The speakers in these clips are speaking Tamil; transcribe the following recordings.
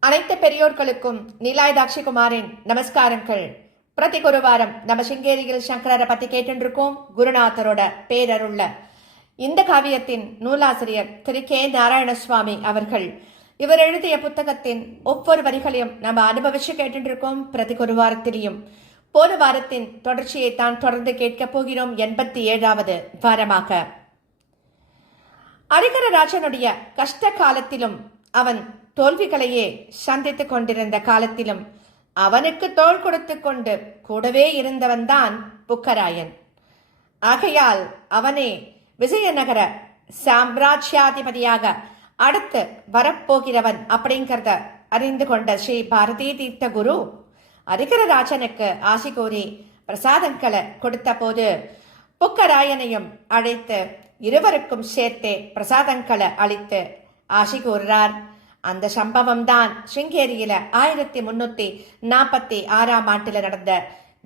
அனைத்து பெரியோர்களுக்கும் நீலாய் தாட்சிகுமாரின் நமஸ்காரங்கள். பிரதி குருவாரம் நம்ம சிங்கேரியில் சங்கரரை பத்தி கேட்டுருக்கோம் குருநாதரோட பேரருள்ள இந்த காவியத்தின் நூலாசிரியர் திரு கே நாராயணசுவாமி அவர்கள். இவர் எழுதிய புத்தகத்தின் ஒவ்வொரு வரிகளையும் நம்ம அனுபவிச்சு கேட்டுருக்கோம் பிரதி குருவாரத்திலையும். போன வாரத்தின் தொடர்ச்சியை தான் தொடர்ந்து கேட்கப் போகிறோம் எண்பத்தி ஏழாவது வாரமாக. அரிகரராஜனுடைய கஷ்ட காலத்திலும் அவன் தோல்விகளையே சந்தித்துக் கொண்டிருந்த காலத்திலும் அவனுக்கு தோள் கொடுத்து கொண்டு கூடவே இருந்தவன்தான் புக்கராயன். ஆகையால் அவனே விஜயநகர சாம்ராஜ்யாதிபதியாக அடுத்து வரப்போகிறவன் அப்படிங்கிறத அறிந்து கொண்ட ஸ்ரீ பாரதி தீர்த்த குரு அரிகரராஜனுக்கு ஆசி கூறி பிரசாதங்களை கொடுத்த போது புக்கராயனையும் அழைத்து இருவருக்கும் சேர்த்தே பிரசாதங்களை அளித்து ஆசி கூறுறார். அந்த சம்பவம் தான் ஸ்ருங்கேரியில ஆயிரத்தி முன்னூத்தி நாற்பத்தி ஆறாம் ஆண்டுல நடந்த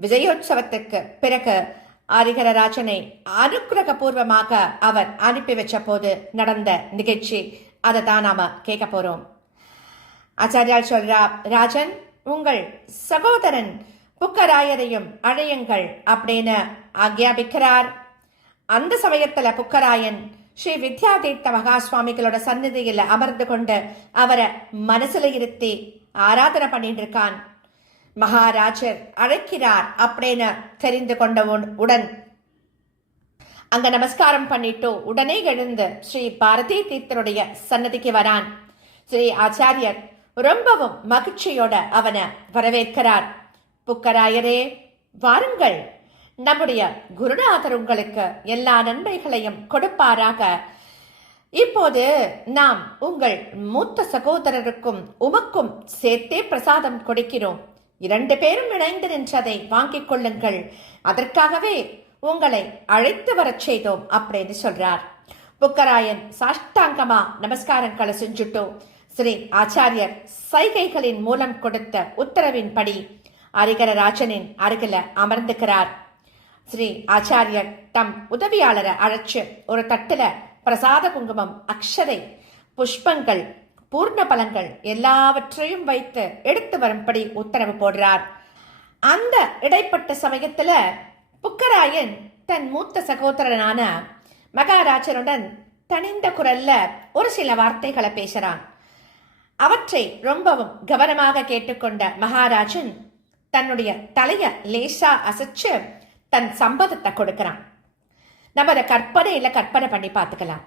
விஜயோத்சவத்துக்கு பிறகு ஆரிகரராஜனை அனுக்கிரக பூர்வமாக அவர் அனுப்பி வச்ச போது நடந்த நிகழ்ச்சி. அதை தான் நாம கேட்க போறோம். ஆச்சாரியால் சொல்றா ராஜன் உங்கள் சகோதரன் புக்கராயரையும் அழையுங்கள் அப்படின்னு ஆக்ஞாபிக்கிறார் அந்த சமயத்துல புக்கராயன் ஸ்ரீ வித்யாதீர்த்த மகா சுவாமிகளோட சந்நிதியில் அமர்ந்து கொண்டு அவரை மனசுல இருத்தி ஆராதனை பண்ணிட்டு இருக்கான் மகாராஜர் அழைக்கிறார் அப்படின்னு தெரிந்து கொண்ட உடன். அங்க நமஸ்காரம் பண்ணிட்டு உடனே எழுந்து ஸ்ரீ பாரதி தீர்த்தருடைய சன்னதிக்கு வரான். ஸ்ரீ ஆச்சாரியர் ரொம்பவும் மகிழ்ச்சியோட அவனை வரவேற்கிறார். புக்கராயரே வாருங்கள். நம்முடைய குருநாதர் உங்களுக்கு எல்லா நன்மைகளையும் கொடுப்பாராக. இப்போது நாம் உங்கள் மூத்த சகோதரருக்கும் உமக்கும் சேர்த்தே பிரசாதம் கொடுக்கிறோம். இரண்டு பேரும் இணைந்து நின்றதை வாங்கிக் கொள்ளுங்கள். அதற்காகவே உங்களை அழைத்து வரச் செய்தோம் அப்படின்னு சொல்றார். புக்கராயன் சாஷ்டாங்கமா நமஸ்காரங்களை செஞ்சுட்டோம் ஸ்ரீ ஆச்சாரியர் சைகைகளின் மூலம் கொடுத்த உத்தரவின்படி அரிகரராஜனின் அருகில அமர்ந்துக்கிறார் ஸ்ரீ ஆச்சாரியர் தம் உதவியாளரை அழைச்சு ஒரு தட்டுல பிரசாத குங்குமம் அக்ஷதை புஷ்பங்கள் பூர்ண பலங்கள் எல்லாவற்றையும் வைத்து எடுத்து வரும்படி உத்தரவு போடுறார். அந்த இடைப்பட்ட சமயத்துல புக்கராயன் தன் மூத்த சகோதரனான மகாராஜனுடன் தனிந்த குரல்ல ஒரு சில வார்த்தைகளை பேசுறான். அவற்றை ரொம்பவும் கவனமாக கேட்டுக்கொண்ட மகாராஜன் தன்னுடைய தலைய லேசா அசைச்சு தன் சம்பதத்தை கொடுக்கிறான். நம்ம அதை கற்பனையில் கற்பனை பண்ணி பார்த்துக்கலாம்.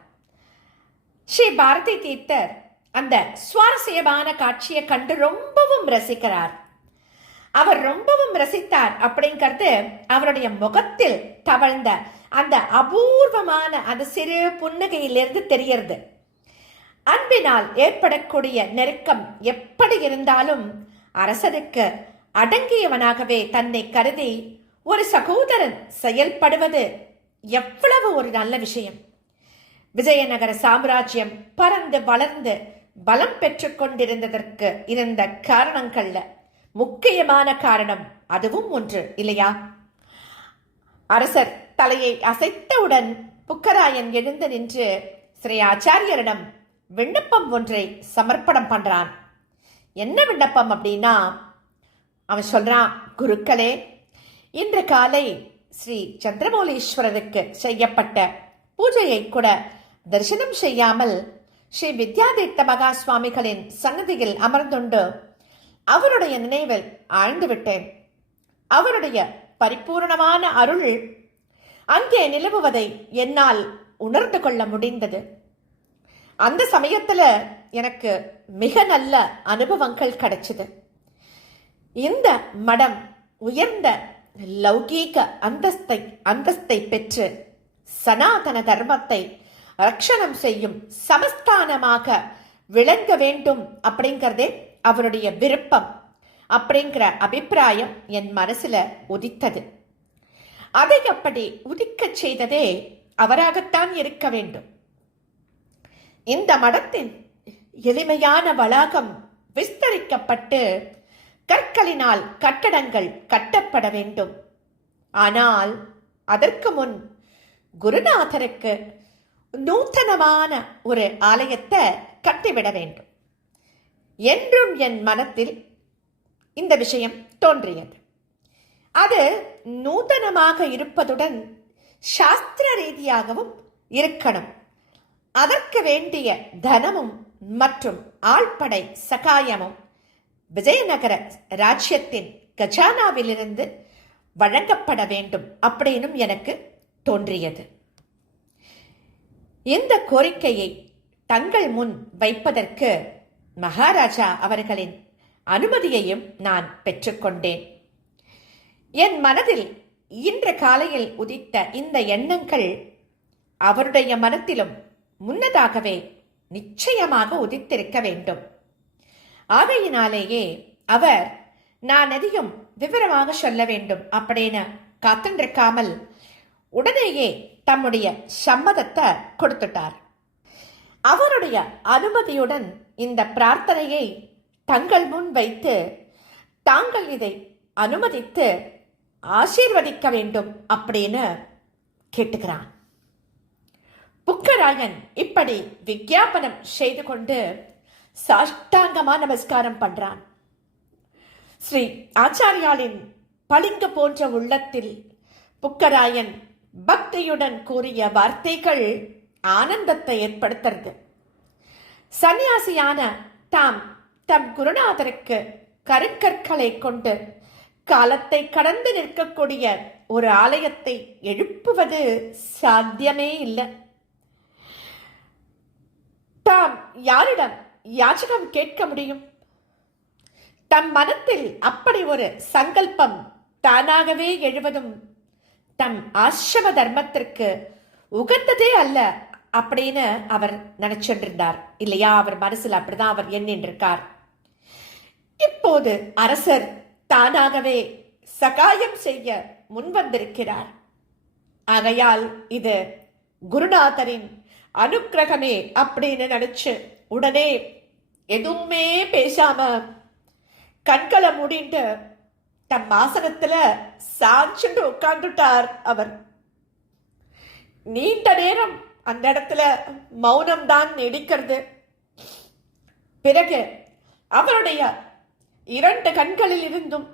ஸ்ரீ பாரதி தீர்த்தர் அந்த சுவாரஸ்யமான காட்சியை கண்டு ரொம்பவும் ரசிக்கிறார். அவர் ரொம்பவும் ரசித்தார் அப்படிங்கிறது அவருடைய முகத்தில் தவழ்ந்த அந்த அபூர்வமான அந்த சிறு புன்னகையிலிருந்து தெரியறது. அன்பினால் ஏற்படக்கூடிய நெருக்கம் எப்படி இருந்தாலும் அரசனுக்கு அடங்கியவனாகவே தன்னை கருதி ஒரு சகோதரன் செயல்படுவது எவ்வளவு ஒரு நல்ல விஷயம். விஜயநகர சாம்ராஜ்யம் பறந்து வளர்ந்து பலம் பெற்று கொண்டிருந்ததற்கு இருந்த காரணங்கள்ல முக்கியமான காரணம் அதுவும் ஒன்று இல்லையா? அரசர் தலையை அசைத்தவுடன் புக்கராயன் எழுந்து நின்று ஸ்ரீ ஆச்சாரியரிடம் விண்ணப்பம் ஒன்றை சமர்ப்பணம் பண்றான். என்ன விண்ணப்பம் அப்படின்னா அவன் சொல்றான் குருக்களே இன்று காலை ஸ்ரீ சந்திரமௌலீஸ்வரருக்கு செய்யப்பட்ட பூஜையை கூட தரிசனம் செய்யாமல் ஸ்ரீ வித்யாதீர்த்த மகா சுவாமிகளின் சன்னதியில் அமர்ந்துண்டு அவருடைய நினைவில் ஆழ்ந்து விட்டேன். அவருடைய பரிபூரணமான அருள் அங்கே நிலவுவதை என்னால் உணர்ந்து கொள்ள முடிந்தது. அந்த சமயத்தில் எனக்கு மிக நல்ல அனுபவங்கள் கிடைச்சது. இந்த மடம் உயர்ந்த லௌகீக அந்தஸ்தை அந்தஸ்தை பெற்று சனாதன தர்மத்தை ரக்ஷணம் செய்யும் சமஸ்தானமாக விளங்க வேண்டும் அப்படிங்கிறதே அவருடைய விருப்பம் அப்படிங்கிற அபிப்பிராயம் என் மனசுல உதித்தது. அதை அப்படி உதிக்கச் செய்ததே அவராகத்தான் இருக்க வேண்டும். இந்த மடத்தின் எளிமையான வளாகம் விஸ்தரிக்கப்பட்டு கற்களினால் கட்டடங்கள் கட்டப்பட வேண்டும். ஆனால் அதற்கு முன் குருநாதருக்கு நூத்தனமான ஒரு ஆலயத்தை கட்டிவிட வேண்டும். என்றும் என் மனத்தில் இந்த விஷயம் தோன்றியது. அது நூதனமாக இருப்பதுடன் சாஸ்திர ரீதியாகவும் இருக்கணும். அதற்கு வேண்டிய தனமும் மற்றும் ஆள்படை சகாயமும் விஜயநகர ராஜ்யத்தின் கஜானாவிலிருந்து வழங்கப்பட வேண்டும் அப்படின்னும் எனக்கு தோன்றியது. இந்த கோரிக்கையை தங்கள் முன் வைப்பதற்கு மகாராஜா அவர்களின் அனுமதியையும் நான் பெற்றுக்கொண்டேன். என் மனதில் இன்று காலையில் உதித்த இந்த எண்ணங்கள் அவருடைய மனத்திலும் முன்னதாகவே நிச்சயமாக உதித்திருக்க வேண்டும். ஆகையினாலேயே அவர் நான் எதையும் விவரமாக சொல்ல வேண்டும் அப்படின்னு காத்துண்டிருக்காமல் உடனேயே தம்முடைய சம்மதத்தை கொடுத்துட்டார். அவருடைய அனுமதியுடன் இந்த பிரார்த்தனையை தங்கள் முன் வைத்து தாங்கள் இதை அனுமதித்து ஆசீர்வதிக்க வேண்டும் அப்படின்னு கேட்டுக்கிறான். புக்கராயன் இப்படி விஞ்ஞாபனம் செய்து கொண்டு சாஷ்டாங்கமா நமஸ்காரம் பண்றான். ஸ்ரீ ஆச்சாரியாலின் பளிங்கு போன்ற உள்ளத்தில் புக்கராயன் பக்தியுடன் கூறிய வார்த்தைகள் ஆனந்தத்தை ஏற்படுத்துறது. சன்னியாசியான தாம் தம் குருநாதருக்கு கருக்கற்களை கொண்டு காலத்தை கடந்து நிற்கக்கூடிய ஒரு ஆலயத்தை எழுப்புவது சாத்தியமே இல்லை. தாம் யாரிடம் யாச்சகம் கேட்க முடியும்? தம் மனத்தில் அப்படி ஒரு சங்கல்பம் தானாகவே எழுவதும் தம் ஆசிரம தர்மத்திற்கு உகந்ததே அல்ல அப்படின்னு அவர் நினைச்சிருந்தார். இல்லையா? அவர் மனசில் அப்படிதான் அவர் எண்ணின்றிருக்கார். இப்போது அரசர் தானாகவே சகாயம் செய்ய முன்வந்திருக்கிறார். ஆகையால் இது குருநாதரின் அனுக்கிரகமே அப்படின்னு நினைச்சு உடனே எதுவுமே பேசாம கண்களை மூடிட்டு தம் ஆசனத்துல சாஞ்சுண்டு உட்கார்ந்துட்டார் அவர். நீண்ட நேரம் அந்த இடத்துல மௌனம்தான் நீடிக்கிறது. பிறகு அவருடைய இரண்டு கண்களில் இருந்தும்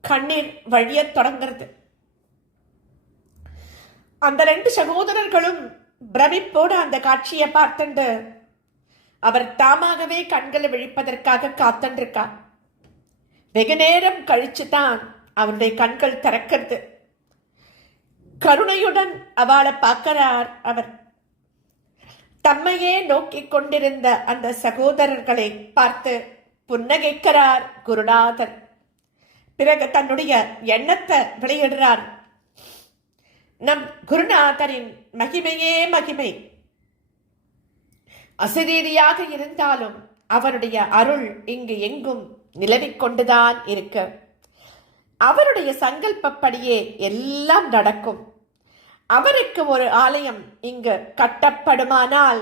கண்ணீர் வழிய தொடங்கிறது அந்த ரெண்டு சகோதரர்களும் பிரமிப்போடு அந்த காட்சியை பார்த்துண்டு அவர் தாமாகவே கண்களை விழிப்பதற்காக காத்துருக்கா வெகு நேரம் கழிச்சு தான் அவருடைய கண்கள் திறக்கிறது. கருணையுடன் அவளை பார்க்கிறார் அவர். தம்மையே நோக்கிக் கொண்டிருந்த அந்த சகோதரர்களை பார்த்து புன்னகைக்கிறார் குருநாதர். பிறகு தன்னுடைய எண்ணத்தை வெளியிடுறார். நம் குருநாதரின் மகிமையே மகிமை. அசரீரியாக இருந்தாலும் அவருடைய அருள் இங்கு எங்கும் நிலவிக்கொண்டுதான் இருக்க. அவருடைய சங்கல்பப்படியே எல்லாம் நடக்கும். அவருக்கு ஒரு ஆலயம் இங்கு கட்டப்படுமானால்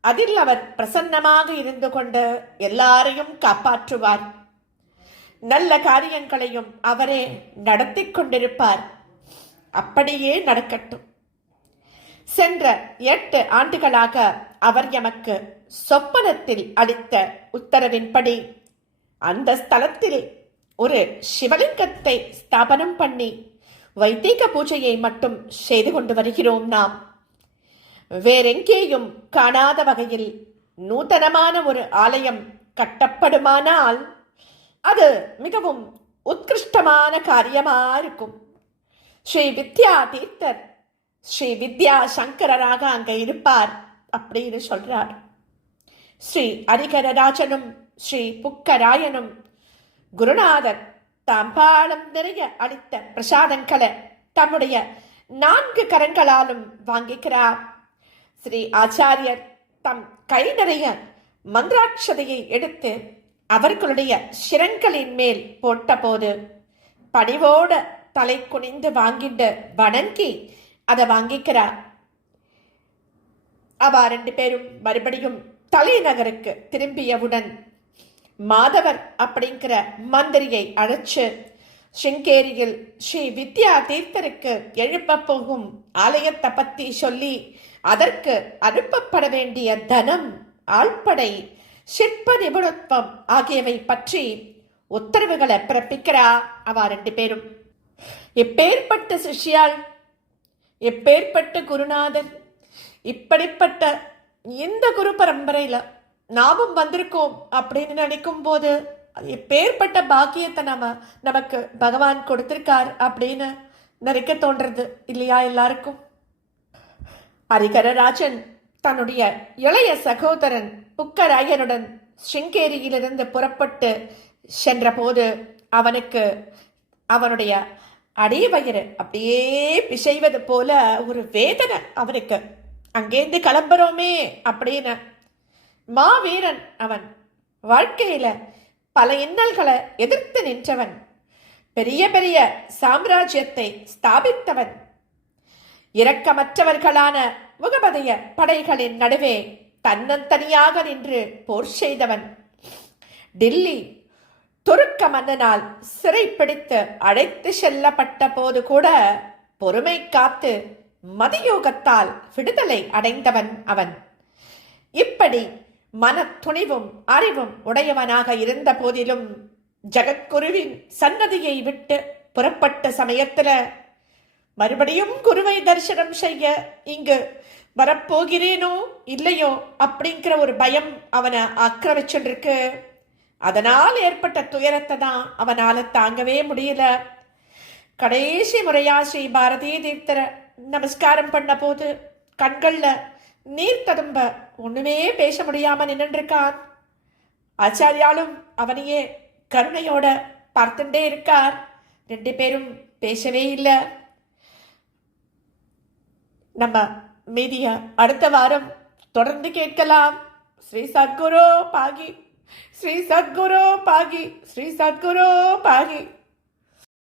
அதில் அவர் பிரசன்னமாக இருந்து கொண்டு எல்லாரையும் காப்பாற்றுவார். நல்ல காரியங்களையும் அவரே நடத்தி கொண்டிருப்பார். அப்படியே நடக்கட்டும். சென்ற எட்டு ஆண்டுகளாக அவர் எமக்கு சொப்பனத்தில் அளித்த உத்தரவின்படி அந்த ஸ்தலத்தில் ஒரு சிவலிங்கத்தை ஸ்தாபனம் பண்ணி வைத்தீக பூஜையை மட்டும் செய்து கொண்டு வருகிறோம் நாம். வேறெங்கேயும் காணாத வகையில் நூதனமான ஒரு ஆலயம் கட்டப்படுமானால் அது மிகவும் உத்கிருஷ்டமான காரியமா இருக்கும். ஸ்ரீ வித்யா தீர்த்தர் ஸ்ரீ வித்யா சங்கரராக அங்கே இருப்பார் அப்படின்னு சொல்றார். ஸ்ரீ அரிகரராஜனும் ஸ்ரீ புக்கராயனும் குருநாதர் தம்பாளம் நிறைய அளித்த பிரசாதங்களை தம்முடைய நான்கு கரங்களாலும் வாங்கிக்கிறார். ஸ்ரீ ஆச்சாரியர் தம் கை நிறைய மந்திராட்சதையை எடுத்து அவர்களுடைய சிரங்களின் மேல் போட்டபோது பணிவோட தலை குனிந்து வாங்கிட்டு வணங்கி அதை வாங்கிக்கிறார். அவ ரெண்டு பேரும் மறுபடியும் தலைநகருக்கு திரும்பியவுடன் மாதவர் அப்படிங்கிற மந்திரியை அழைச்சு ஷிங்கேரியில் ஸ்ரீ வித்யா தீர்த்தருக்கு எழுப்ப போகும் ஆலயத்தை பத்தி சொல்லி அதற்கு அனுப்பப்பட வேண்டிய தனம் ஆழ்படை சிற்ப நிபுணத்துவம் ஆகியவை பற்றி உத்தரவுகளை பிறப்பிக்கிறா. அவ ரெண்டு பேரும். இப்பேற்பட்ட சிஷ்யால் எப்பேற்பட்ட குருநாதர் இப்படிப்பட்ட இந்த குரு பரம்பரையில் நாமும் வந்திருக்கோம் அப்படின்னு நினைக்கும் போது எப்பேற்பட்ட பாக்கியத்தை நம்ம நமக்கு பகவான் கொடுத்திருக்கார் அப்படின்னு நினைக்க தோன்றது இல்லையா எல்லாருக்கும்? ஹரிகரராஜன் தன்னுடைய இளைய சகோதரன் புக்கராயனுடன் சிங்கேரியிலிருந்து புறப்பட்டு சென்றபோது அவனுக்கு அவனுடைய அடிவயிறு அப்படியே பிசைவது போல ஒரு வேதனை அவனுக்கு அங்கேருந்து கிளம்புறோமே அப்படின்னு. மாவீரன் அவன் வாழ்க்கையில பல இன்னல்களை எதிர்த்து நின்றவன். பெரிய பெரிய சாம்ராஜ்யத்தை ஸ்தாபித்தவன். இரக்கமற்றவர்களான முகமதைய படைகளின் நடுவே தன்னந்தனியாக நின்று போர் செய்தவன். டில்லி துருக்க மன்னனால் சிறைப்பிடித்து அழைத்து செல்லப்பட்ட போது கூட பொறுமை காத்து மதியோகத்தால் விடுதலை அடைந்தவன் அவன். இப்படி மன துணிவும் அறிவும் உடையவனாக இருந்த போதிலும் ஜகத்குருவின் சன்னதியை விட்டு புறப்பட்ட சமயத்துல மறுபடியும் குருவை தரிசனம் செய்ய இங்கு வரப்போகிறேனோ இல்லையோ அப்படிங்கிற ஒரு பயம் அவனை ஆக்கிரமிச்சுருக்கு அதனால் ஏற்பட்ட துயரத்தை தான் அவனால தாங்கவே முடியல. கடைசி முறையா ஸ்ரீ பாரதி தீர்த்தர நமஸ்காரம் பண்ண போது கண்கள்ல நீர் ததும்ப ஒண்ணுமே பேச முடியாம நின்றுருக்கான் ஆச்சாரியாலும் அவனையே கருணையோட பார்த்துட்டே இருக்கார். ரெண்டு பேரும் பேசவே இல்லை. நம்ம மீதிய அடுத்த வாரம் தொடர்ந்து கேட்கலாம். ஸ்ரீ சத்குரு பாகி. ஸ்ரீ சத்குரு பாகி ஸ்ரீ சத்குரு பாகி